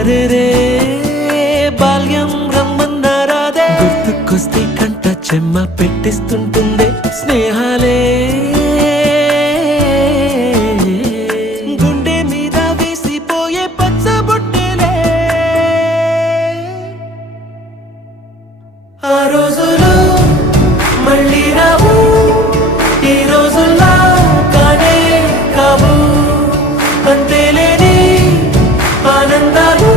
అరెరే బాల్యం రమ్మన్నారాదే గుర్తుకొస్తే కంట చెమ్మ పెట్టిస్తుంటుందే స్నేహాలే గుండె మీద వేసిపోయే పచ్చబొట్టెలే ఆ రోజులు మళ్ళీ రావు ఈ రోజుల్లా కానే కావు అంతేలేని ఆనందాలు